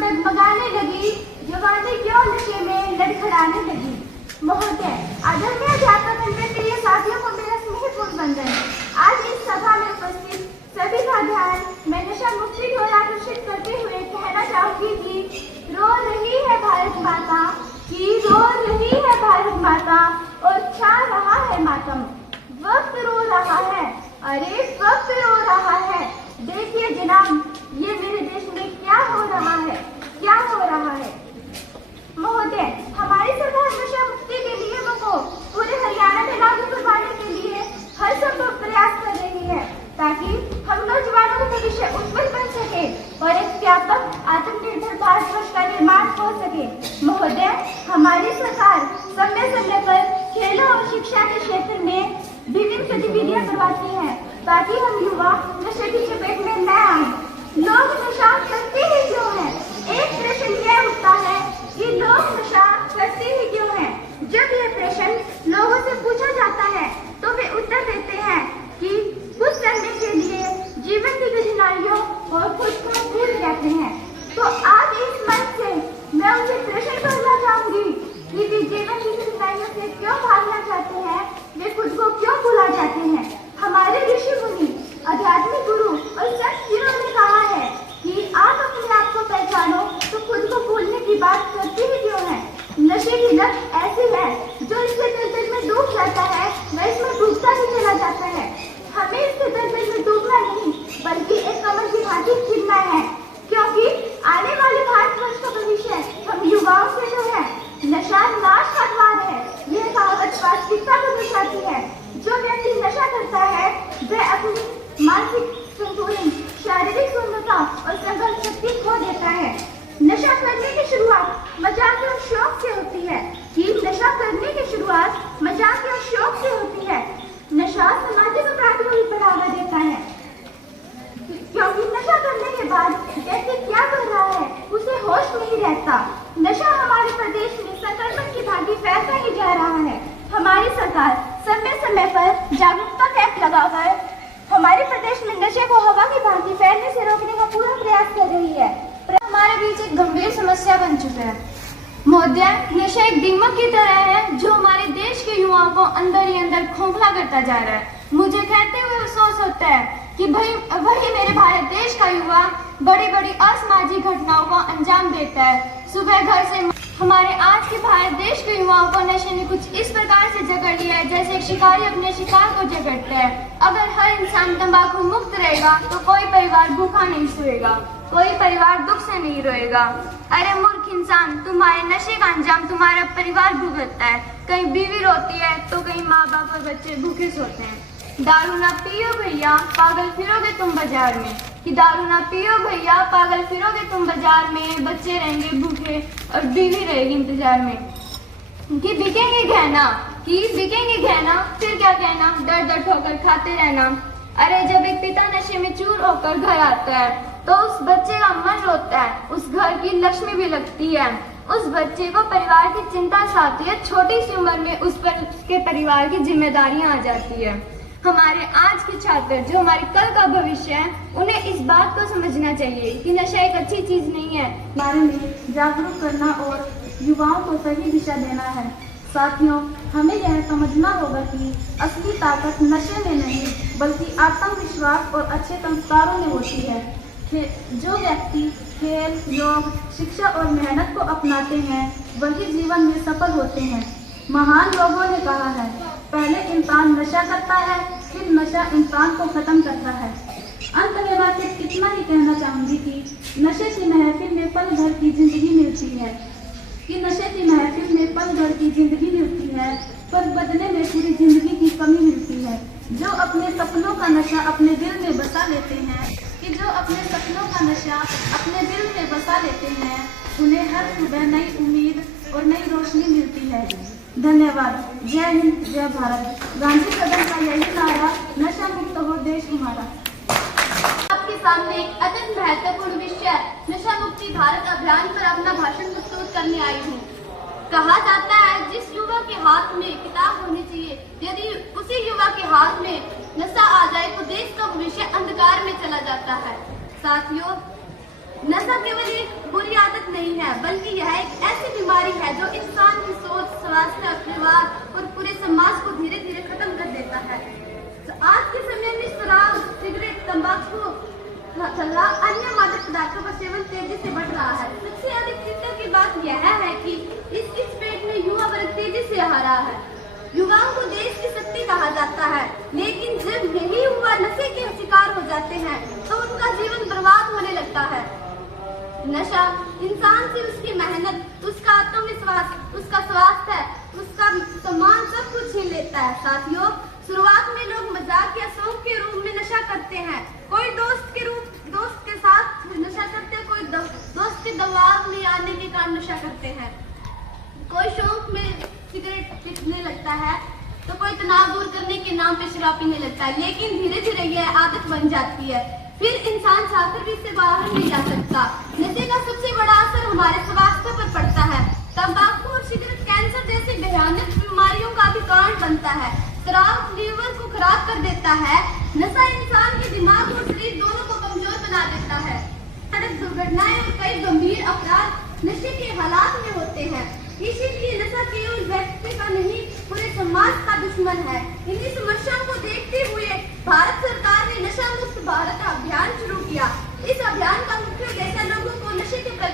डगमगाने लगी, जवानी क्यों नशे में लड़खड़ाने लगी। महोदय, आदरणीय अध्यापक एवं प्रिय साथियों को मेरा स्नेहपूर्ण वंदन। आज इस सभा में उपस्थित सभी का ध्यान मैं नशा मुक्ति की ओर आकर्षित करते हुए कहना चाहूंगी कि रो रही है भारत माता, रो रही है भारत माता और छा रहा है मातम। वक्त रो रहा है, अरे वक्त रो रहा है। देखिए जनाब, ये मेरे देश में क्या हो रहा है, क्या हो रहा है। महोदय, हमारी सरकार नशा मुक्ति के नियमों को पूरे हरियाणा में लागू करवाने के लिए हर संभव प्रयास कर रही है, ताकि हम नौजवानों का भविष्य उज्जवल बन सके और एक व्यापक आत्मनिर्भर भारतवर्ष का निर्माण हो सके। महोदय, हमारी सरकार समय समय पर खेलों और शिक्षा के क्षेत्र में विभिन्न गतिविधियां करवाती है, ताकि हम युवा नशे की चपेट में न आए। लोग नशा करते ही क्यों हैं? एक प्रश्न यह उठता है कि लोग नशा करते ही क्यों हैं? जब यह प्रश्न लोगों से पूछा जाता है तो वे उत्तर देते हैं कि कुछ करने के लिए जीवन की कठिनाइयों और खुद को भूल जाते हैं। तो आज इस मंच से मैं उनसे प्रश्न करना चाहूंगी कि वे जीवन की कठिनाइयों से क्यों भागना चाहते हैं, वे खुद को क्यों भुला जाते हैं। हमारे ऋषि मुनि, आध्यात्मिक गुरु और संत जिन्होंने ने कहा है कि आप अपने आप को पहचानो तो खुद को भूलने की बात करते ही क्यों है। नशे की लत ऐसी है जो इसके दलदल में डूब जाता है, वह इसमें डूबता ही चला जाता है। हमें इसके दलदल में डूबना नहीं, बल्कि एक कमर की भांति खिलना है, क्योंकि आने वाले भारतवर्ष का भविष्य हम युवाओं से जो है। नशा नाश का द्वार है, यह कहावत वास्तविकता को दर्शाती है। जो व्यक्ति नशा करता है वह अपनी मानसिक संतुलन, शारीरिक सुंदरता और संघर्ष शक्ति खो देता है। नशा करने की शुरुआत मजाक और शौक से होती है कि नशा करने की शुरुआत मजाक और शौक से होती है। नशा सामाजिक अपराधों को भी बढ़ावा देता है, क्योंकि नशा करने के बाद व्यक्ति क्या कर रहा है उसे होश नहीं रहता। नशा हमारे प्रदेश में संक्रमण की भांति फैलता ही जा रहा है। हमारी सरकार समय समय पर जागरूकता कैंप लगाकर हमारे प्रदेश में नशे को हवा की भांति फैलने से रोकने का पूरा प्रयास कर रही है। हमारे बीच एक गंभीर समस्या बन चुका है। महोदय, नशा एक दीमक की तरह है जो हमारे देश के युवाओं को अंदर ही अंदर खोखला करता जा रहा है। मुझे कहते हुए अफसोस होता है कि वही मेरे भारत देश का युवा बड़ी बड़ी असामाजिक घटनाओं को अंजाम देता है। सुबह घर से हमारे आज के भारत देश के युवाओं को नशे ने कुछ इस प्रकार से जकड़ लिया है जैसे एक शिकारी अपने शिकार को जकड़ता है। अगर हर इंसान तंबाकू मुक्त रहेगा तो कोई परिवार भूखा नहीं सोएगा, कोई परिवार दुख से नहीं रोएगा। अरे मूर्ख इंसान, तुम्हारे नशे का अंजाम तुम्हारा परिवार भुगतता है। कहीं बीवी रोती है तो कहीं माँ बाप और बच्चे भूखे सोते हैं। दारू ना पियो भैया, पागल फिरोगे तुम बाजार में। कि दारू ना पियो भैया, पागल फिरोगे तुम बाजार में। बच्चे रहेंगे भूखे और बीवी रहेगी इंतजार में। कि बिकेंगे गहना, फिर क्या कहना, दर दर ठोकर खाते रहना। अरे जब एक पिता नशे में चूर होकर घर आता है तो उस बच्चे का मन रोता है, उस घर की लक्ष्मी भी लगती है। उस बच्चे को परिवार की चिंता सताती है। छोटी सी उम्र में उस पर उसके परिवार की जिम्मेदारियां आ जाती है। हमारे आज के छात्र जो हमारे कल का भविष्य है, उन्हें इस बात को समझना चाहिए कि नशा एक अच्छी चीज नहीं है। बारे में जागरूक करना और युवाओं को सही दिशा देना है। साथियों, हमें यह समझना होगा कि असली ताकत नशे में नहीं बल्कि आत्मविश्वास और अच्छे संस्कारों में होती है। जो व्यक्ति खेल, योग, शिक्षा और मेहनत को अपनाते हैं वही जीवन में सफल होते हैं। महान लोगों ने कहा है, पहले इंसान नशा करता है, फिर नशा इंसान को खत्म करता है। अंत में मैं सिर्फ इतना ही कहना चाहूंगी कि नशे की महफिल में पल भर की जिंदगी मिलती है, पर बदले में पूरी जिंदगी की कमी मिलती है। जो अपने सपनों का नशा अपने दिल में बसा लेते हैं, उन्हें हर सुबह नई उम्मीद और नई रोशनी मिलती है। धन्यवाद। जय हिंद, जय भारत। गांधी सदन का यही नारा, नशा मुक्त हो देश हमारा। आपके सामने एक अत्यंत महत्वपूर्ण विषय नशा मुक्ति भारत अभियान पर अपना भाषण प्रस्तुत करने आई हूँ। कहा जाता है जिस युवा के हाथ में किताब होनी चाहिए, यदि उसी युवा के हाथ में नशा आ जाए तो देश का भविष्य अंधकार में चला जाता है। साथियों, नशा केवल एक बुरी आदत नहीं है, बल्कि यह एक ऐसी बीमारी है जो इंसान की सोच, स्वास्थ्य, परिवार और पूरे समाज को धीरे धीरे खत्म कर देता है। तो आज के समय में शराब, सिगरेट, तंबाकू, तल्ला, अन्य मादक पदार्थों का सेवन तेजी से बढ़ रहा है। सबसे अधिक चिंता की बात यह है कि इस पेट में युवा वर्ग तेजी से आ रहा है। युवाओं को देश की शक्ति कहा जाता है, लेकिन जब यही युवा नशे के शिकार हो जाते हैं तो उनका जीवन बर्बाद होने लगता है। नशा इंसान से उसकी मेहनत, उसका आत्मविश्वास, उसका स्वास्थ्य, उसका सम्मान सब कुछ छीन लेता है। साथियों, शुरुआत में लोग मजाक या शौक के रूप में नशा करते हैं। कोई दोस्त के साथ नशा करते हैं, कोई दोस्त के दबाव में आने के कारण नशा करते हैं, कोई शौक में सिगरेट पीने लगता है, तो कोई तनाव दूर करने के नाम पे शराब पीने लगता है। लेकिन धीरे धीरे यह आदत बन जाती है, फिर इंसान चाहकर भी इससे बाहर नहीं जा सकता। नशे का सबसे बड़ा असर हमारे स्वास्थ्य पर पड़ता है। तंबाकू और सिगरेट कैंसर जैसी भयानक बीमारियों का भी कारण बनता है। शराब लीवर को खराब कर देता है। नशा इंसान के दिमाग और शरीर दोनों को कमजोर बना देता है। सड़क दुर्घटनाएं और कई गंभीर अपराध नशे के हालात में होते हैं। इसीलिए नशा केवल व्यक्ति का नहीं, पूरे समाज का दुश्मन है। इन्हीं समस्याओं को देखते हुए भारत सरकार ने नशा मुक्त भारत अभियान शुरू किया। इस अभियान का मुख्य उद्देश्य लोगों को नशे के प्रति